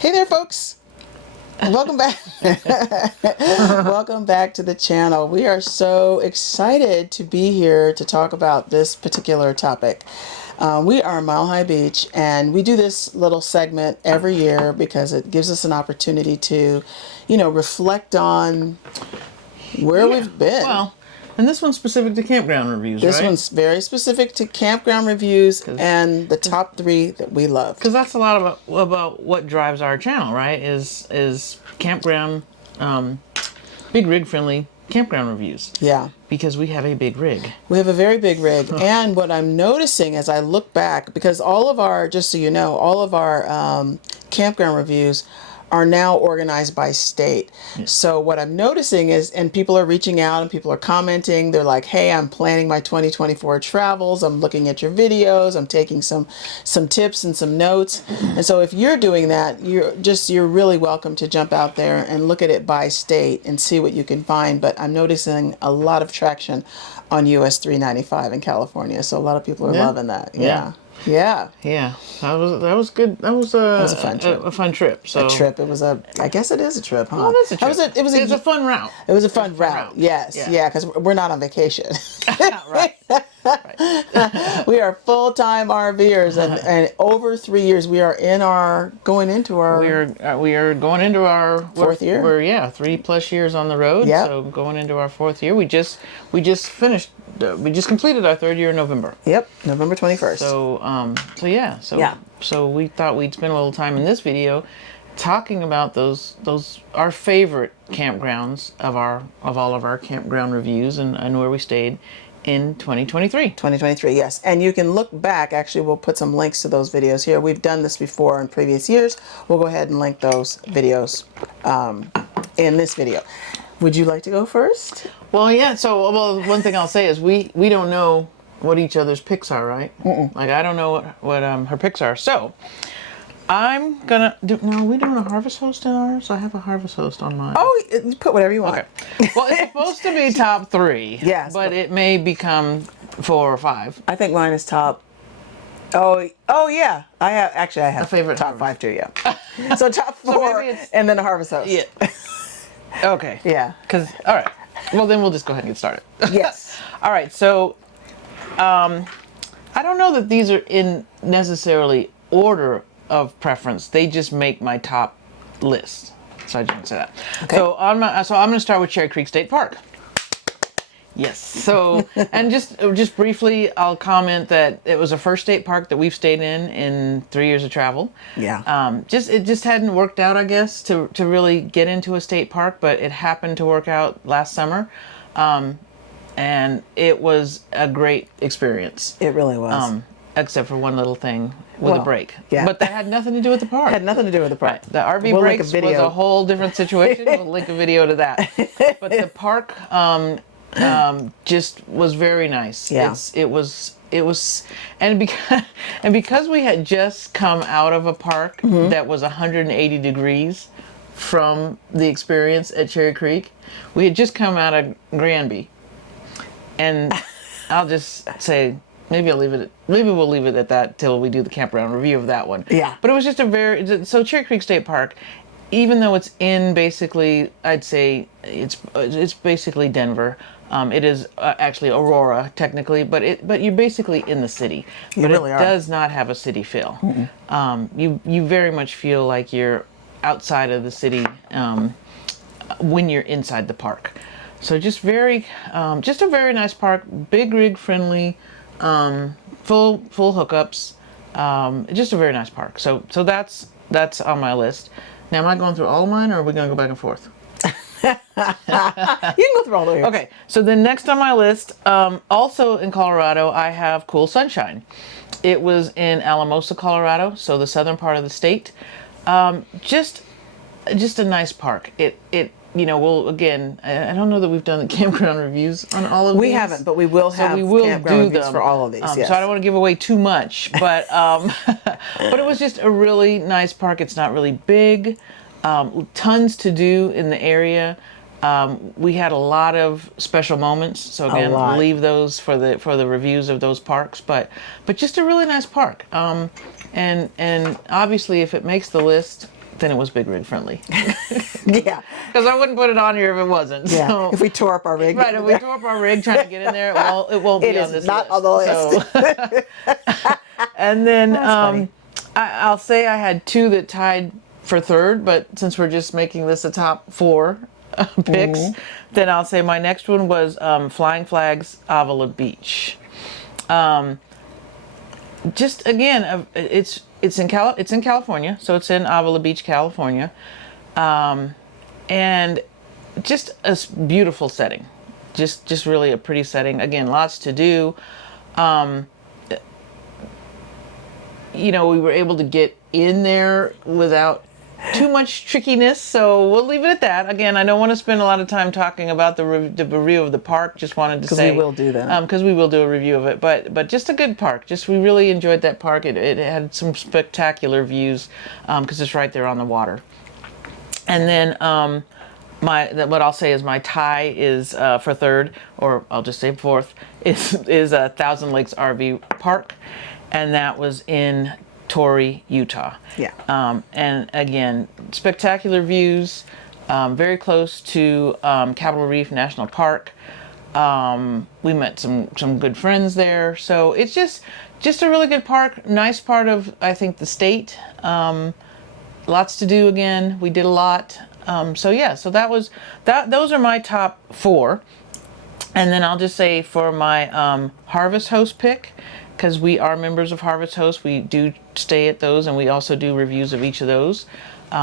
Hey there, folks. Welcome back. Welcome back to the channel. We are so excited to be here to talk about this particular topic. We are Mile High Beach, and we do this little segment every year because it gives us an opportunity to, reflect on where we've been. Well, and this one's specific to campground reviews, This right? one's very specific to campground reviews and the top 3 that we love. Because that's a lot about what drives our channel, right? Is campground, big rig friendly campground reviews. Yeah. Because we have a big rig. We have a very big rig. And what I'm noticing as I look back, because all of our, just so you know, all of our campground reviews are now organized by state. So what I'm noticing is, and people are reaching out and people are commenting, they're like, hey, I'm planning my 2024 travels. I'm looking at your videos. I'm taking some tips and some notes. And so if you're doing that, you're really welcome to jump out there and look at it by state and see what you can find. But I'm noticing a lot of traction on US 395 in California. So a lot of people are loving that. Yeah. That was good. That was a fun trip. A fun trip. So A trip. It was I guess it is a trip, huh? Well, it is a trip. It was a fun route. It was a fun route. Yes. Yeah, because we're not on vacation. Right. We are full-time RVers, and over 3 years we are going into our We are going into our 4th year. We're 3+ years on the road. Yep. So going into our 4th year. We just finished. We just completed our 3rd year in November. Yep, November 21st. So we thought we'd spend a little time in this video talking about those our favorite campgrounds of all of our campground reviews and where we stayed in 2023. 2023, yes. And you can look back. Actually, we'll put some links to those videos here. We've done this before in previous years. We'll go ahead and link those videos in this video. Would you like to go first? Well, yeah. So, one thing I'll say is we don't know what each other's picks are, right? Like, I don't know what her picks are. So, I'm gonna no. We doing a harvest host in ours? I have a harvest host on mine. Oh, you put whatever you want. Okay. Well, it's supposed to be top 3. Yes, but it may become 4 or 5. I think mine is top. Oh yeah. I have a favorite top harvest. 5 too. Yeah. So top 4, and then a harvest host. Yeah. Okay. Yeah. All right. Well, then we'll just go ahead and get started. Yes. All right. So, I don't know that these are in necessarily order of preference. They just make my top list. So I just want to say that. Okay. So I'm going to start with Cherry Creek State Park. Yes. So, and just briefly, I'll comment that it was the first state park that we've stayed in 3 years of travel. Yeah. It just hadn't worked out, I guess, to really get into a state park, but it happened to work out last summer. And it was a great experience. It really was. Except for one little thing with a break. Yeah. But that had nothing to do with the park. Had nothing to do with the park. Right. The RV breaks was a whole different situation. We'll link a video to that. But the park just was very nice. Yeah. It was and because we had just come out of a park that was 180 degrees from the experience at Cherry Creek. We had just come out of Granby. And I'll just say, maybe we'll leave it at that till we do the campground review of that one. Yeah. But it was just so Cherry Creek State Park, even though it's in basically, I'd say it's basically Denver. It is actually Aurora technically, but you're basically in the city. You really are. It does not have a city feel. You very much feel like you're outside of the city when you're inside the park. So just a very nice park, big rig friendly, full hookups, just a very nice park. So that's on my list. Now, am I going through all of mine, or are we going to go back and forth? You can go through all the way. Okay, so then next on my list, also in Colorado, I have Cool Sunshine. It was in Alamosa, Colorado, so the southern part of the state. Just a nice park. Well, again, I don't know that we've done the campground reviews on all of these. We haven't, but we will have campground reviews for all of these. Yes. So I don't want to give away too much, but but it was just a really nice park. It's not really big. Tons to do in the area. We had a lot of special moments. So again, we'll leave those for the reviews of those parks. But just a really nice park. And obviously, if it makes the list then it was big rig friendly. Yeah. Because I wouldn't put it on here if it wasn't. Yeah. So, If we tore up our rig. right, if we tore up our rig trying to get in there, well, it won't It be is on this not list. on the list. So, and then funny. I'll say I had two that tied for third, but since we're just making this a top four picks, then I'll say my next one was Flags Avila Beach. Just again, it's in California, so it's in Avila Beach, California, and just a beautiful setting, just really a pretty setting. Again, lots to do. We were able to get in there without too much trickiness, so we'll leave it at that. Again, I don't want to spend a lot of time talking about the review of the park. Just wanted to say, Because we will do that. Because we will do a review of it, but just a good park. We really enjoyed that park. It had some spectacular views because it's right there on the water. And then what I'll say is my tie is for third, or I'll just say fourth, is Thousand Lakes RV Park, and that was in Torrey, Utah. Yeah. And again, spectacular views, very close to Capitol Reef National Park. We met some good friends there. So it's just a really good park, nice part of, I think, the state. Lots to do again. We did a lot. So that was that. Those are my top four. And then I'll just say for my Harvest Host pick, because we are members of Harvest Host, we do stay at those, and we also do reviews of each of those.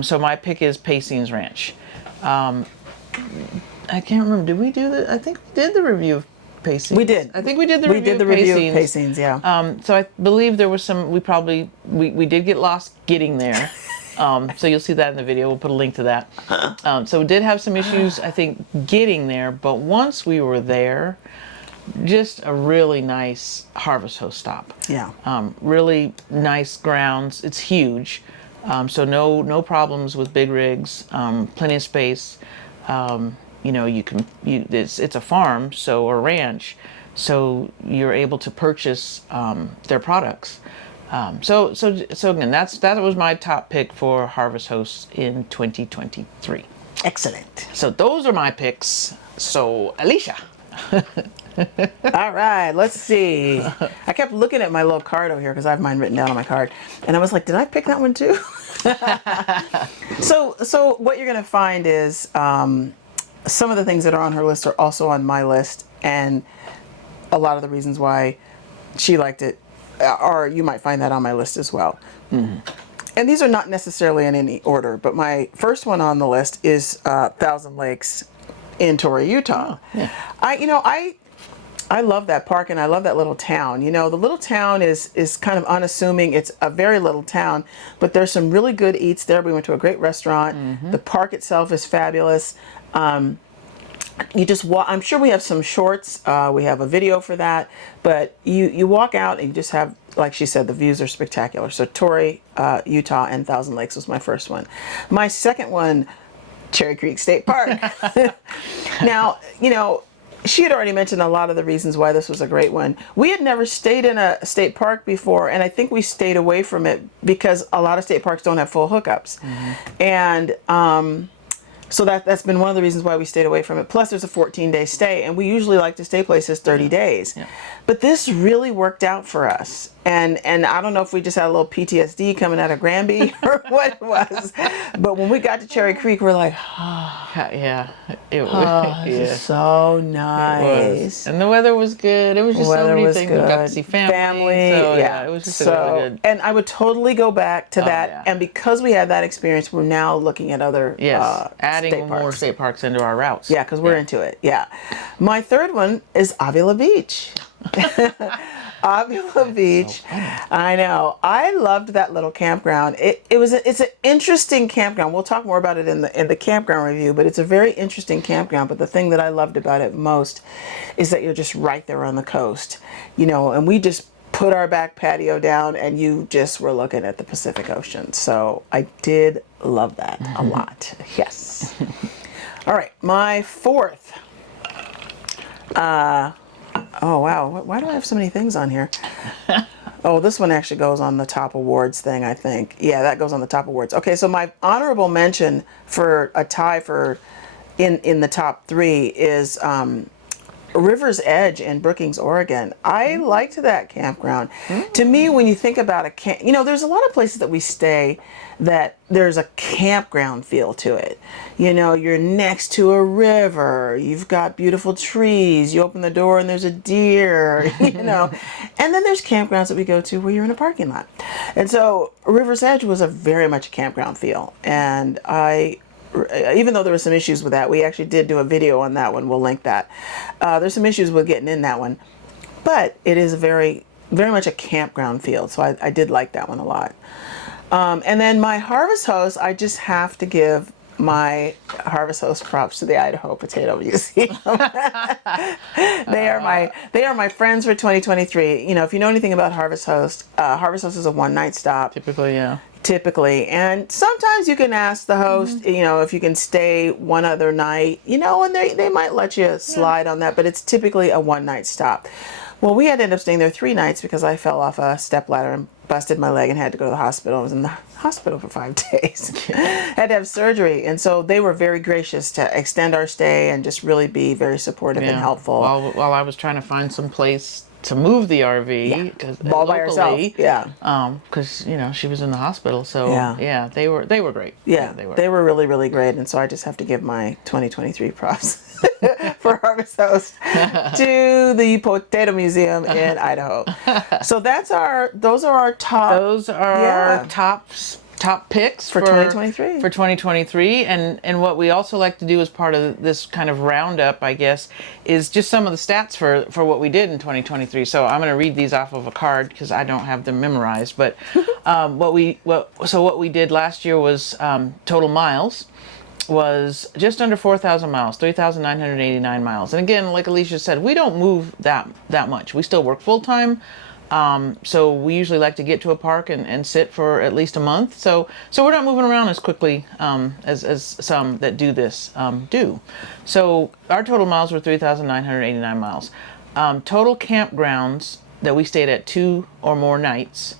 So my pick is Pacings Ranch. I can't remember. Did we do the? I think we did the review of Pacings. We did. I think we did the We review did the of review Pacings. of Pacings, yeah. So I believe there was some. We did get lost getting there. So you'll see that in the video. We'll put a link to that. So we did have some issues, I think, getting there, but once we were there, just a really nice Harvest Host stop. Yeah. Really nice grounds. It's huge, so no problems with big rigs. Plenty of space. It's a farm, or ranch, so you're able to purchase their products. So again, that was my top pick for Harvest Host in 2023. Excellent. So those are my picks. So Alicia. All right, let's see. I kept looking at my little card over here because I have mine written down on my card, and I was like, did I pick that one too? So what you're going to find is some of the things that are on her list are also on my list, and a lot of the reasons why she liked it are, you might find that on my list as well. Mm-hmm. And these are not necessarily in any order, but my first one on the list is Thousand Lakes in Torrey, Utah. Oh, yeah. I love that park, and I love that little town. The little town is kind of unassuming. It's a very little town, but there's some really good eats there. We went to a great restaurant. Mm-hmm. The park itself is fabulous. You just walk. I'm sure we have some shorts. We have a video for that, but you walk out and you just have, like she said, the views are spectacular. So Torrey, Utah, and Thousand Lakes was my first one. My second one, Cherry Creek State Park. Now, she had already mentioned a lot of the reasons why this was a great one. We had never stayed in a state park before, and I think we stayed away from it because a lot of state parks don't have full hookups. Mm-hmm. And so that's been one of the reasons why we stayed away from it. Plus, there's a 14-day stay, and we usually like to stay places 30 days. Yeah. But this really worked out for us. And I don't know if we just had a little PTSD coming out of Granby or what it was. But when we got to Cherry Creek, we're like, yeah, it was. This is so nice. And the weather was good. It was just so many things. We got to see family. So, yeah, it was just really good. And I would totally go back to that. Yeah. And because we had that experience, we're now looking at other adding more state parks into our routes. Yeah, because we're into it. Yeah. My third one is Avila Beach. Avila Beach. So I know. I loved that little campground. It's an interesting campground. We'll talk more about it in the campground review, but it's a very interesting campground. But the thing that I loved about it most is that you're just right there on the coast, and we just put our back patio down and you just were looking at the Pacific Ocean. So I did love that a lot. Yes. All right. My fourth. Oh, wow. Why do I have so many things on here? Oh, this one actually goes on the top awards thing, I think. Yeah, that goes on the top awards. Okay, so my honorable mention for a tie for in the top three is River's Edge in Brookings, Oregon. I liked that campground. To me, when you think about a camp, there's a lot of places that we stay that there's a campground feel to it. You're next to a river, you've got beautiful trees, you open the door and there's a deer, And then there's campgrounds that we go to where you're in a parking lot. And so River's Edge was a very much a campground feel. And even though there were some issues with that, we actually did do a video on that one. We'll link that. There's some issues with getting in that one, but it is very, very much a campground feel. So I did like that one a lot. And then my Harvest Host, I just have to give my Harvest Host props to the Idaho Potato Museum. They are my friends for 2023. If you know anything about Harvest Host is a one-night stop. Typically, yeah. And sometimes you can ask the host, if you can stay one other night, and they might let you slide on that, but it's typically a one-night stop. Well, we had to end up staying there 3 nights because I fell off a stepladder and busted my leg and had to go to the hospital. I was in the hospital for 5 days. Had to have surgery. And so they were very gracious to extend our stay and just really be very supportive and helpful. While I was trying to find some place to move the RV, because all by herself, because she was in the hospital, so they were great. They were really, really great, and so I just have to give my 2023 props for Harvest Host to the Potato Museum in Idaho. So those are our top picks for 2023. For 2023, and what we also like to do as part of this kind of roundup, I guess, is just some of the stats for what we did in 2023. So I'm going to read these off of a card because I don't have them memorized. But what we did last year was total miles was just under 4,000 miles, 3,989 miles. And again, like Alicia said, we don't move that much. We still work full time. So we usually like to get to a park and sit for at least a month. So we're not moving around as quickly as some that do this do. So our total miles were 3,989 miles. Total campgrounds that we stayed at 2 or more nights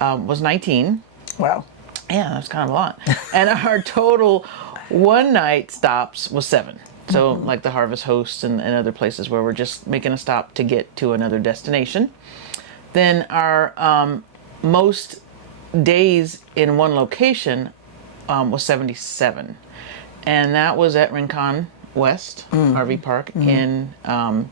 was 19. Wow. Yeah, that's kind of a lot. And our total one-night stops was 7. So like the Harvest Host and other places where we're just making a stop to get to another destination. Then our most days in one location was 77. And that was at Rincon West RV Park in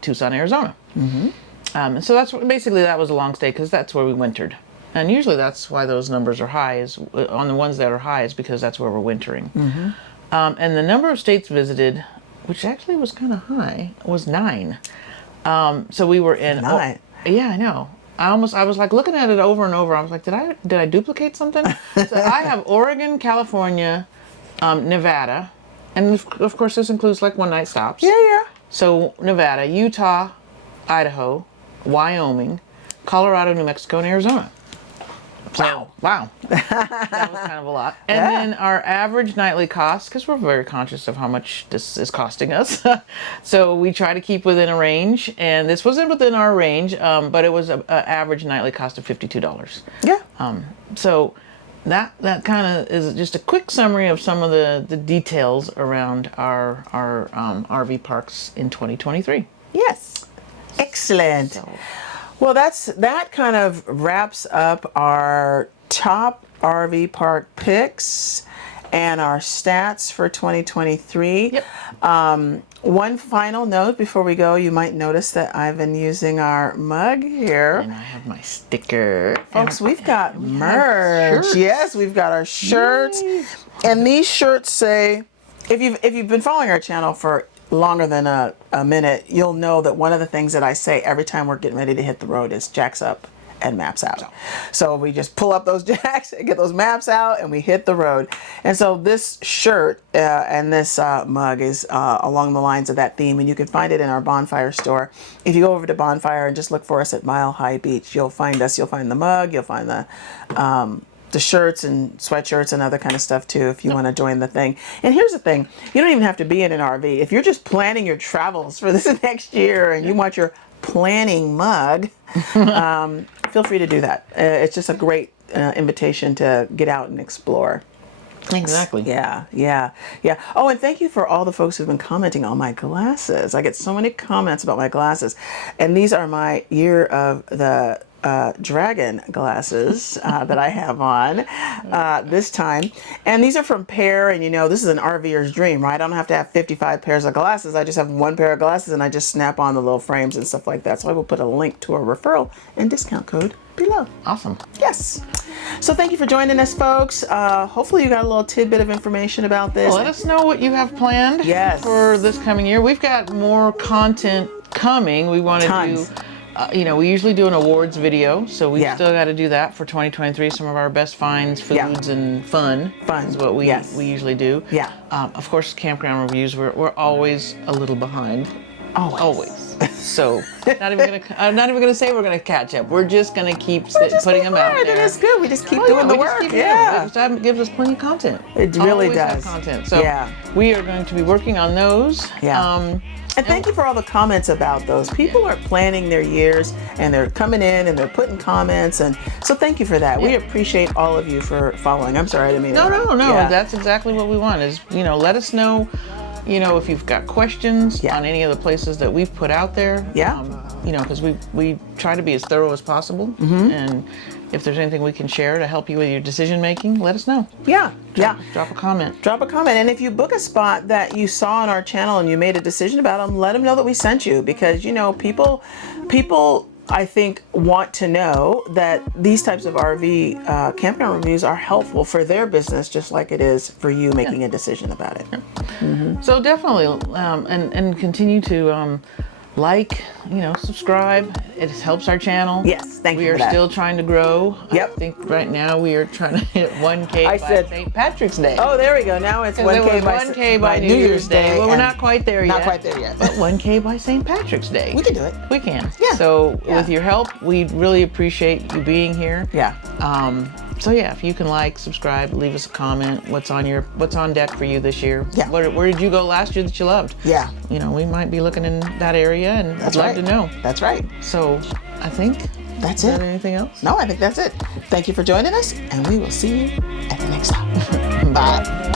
Tucson, Arizona. And so that was a long stay because that's where we wintered. And usually that's why those numbers are high, is on the ones that are high, is because that's where we're wintering. And the number of states visited, which actually was kind of high, was 9. So we were in 9. Yeah, I know. I was like looking at it over and over. I was like, did I duplicate something? So I have Oregon, California, Nevada, and of course this includes like one night stops. Yeah. So Nevada, Utah, Idaho, Wyoming, Colorado, New Mexico, and Arizona. Wow. That was kind of a lot. And then our average nightly cost, because we're very conscious of how much this is costing us. So we try to keep within a range, and this wasn't within our range, but it was an average nightly cost of $52. Yeah. So that kind of is just a quick summary of some of the details around our RV parks in 2023. Yes. Excellent. Well, that kind of wraps up our top RV park picks and our stats for 2023. Yep. One final note before we go, you might notice that I've been using our mug here. And I have my sticker. Folks, we've got merch. Yes, we've got our shirts. Yay. And these shirts say, if you've been following our channel for longer than a minute, you'll know that one of the things that I say every time we're getting ready to hit the road is jacks up and maps out. So we just pull up those jacks and get those maps out and we hit the road. And so this shirt and this mug is along the lines of that theme, and you can find it in our Bonfire store. If you go over to Bonfire and just look for us at Mile High Beach, you'll find us. You'll find the mug, you'll find the shirts and sweatshirts and other kind of stuff too, if you want to join the thing. And here's the thing, you don't even have to be in an RV. If you're just planning your travels for this next year and you want your planning mug, feel free to do that. It's just a great invitation to get out and explore. Exactly. Yeah. Oh, and thank you for all the folks who've been commenting on my glasses. I get so many comments about my glasses. And these are my Year of the Dragon glasses that I have on this time. And these are from Pair, and this is an RVer's dream, right? I don't have to have 55 pairs of glasses. I just have one pair of glasses, and I just snap on the little frames and stuff like that. So I will put a link to a referral and discount code below. Awesome. Yes. So thank you for joining us, folks. Hopefully you got a little tidbit of information about this. Let us know what you have planned for this coming year. We've got more content coming. We want to do, we usually do an awards video, so we still got to do that for 2023. Some of our best finds, foods, and fun is what we usually do. Yeah. Of course, campground reviews, we're always a little behind. Always. So I'm not even gonna say we're gonna catch up. We're just gonna keep putting them out there. And it's good. We just keep doing the work. It gives us plenty of content. It really always does. Have content. So we are going to be working on those. Yeah. And thank you for all the comments about those. People are planning their years, and they're coming in and they're putting comments, and so thank you for that. We appreciate all of you for following. I'm sorry, I didn't mean to. No. That's exactly what we want. Is let us know. If you've got questions on any of the places that we've put out there, because we try to be as thorough as possible, and if there's anything we can share to help you with your decision making, let us know. Drop a comment. And if you book a spot that you saw on our channel and you made a decision about them, let them know that we sent you, because people I think want to know that these types of RV campground reviews are helpful for their business, just like it is for you making a decision about it. So definitely, and continue to subscribe. It helps our channel. Yes, thank you. We are still trying to grow. Yep. I think right now we are trying to hit 1K by St. Patrick's Day. Oh, there we go. Now it's 1K by New Year's Day. Well, we're not quite there yet. Not quite there yet. But 1K by St. Patrick's Day. We can do it. We can. Yeah. So with your help, we really appreciate you being here. Yeah. So if you can subscribe, leave us a comment. What's on deck for you this year? Yeah. Where did you go last year that you loved? Yeah. We might be looking in that area, and I'd love to know. That's right. So I think that's it. Is that anything else? No, I think that's it. Thank you for joining us, and we will see you at the next time. Bye.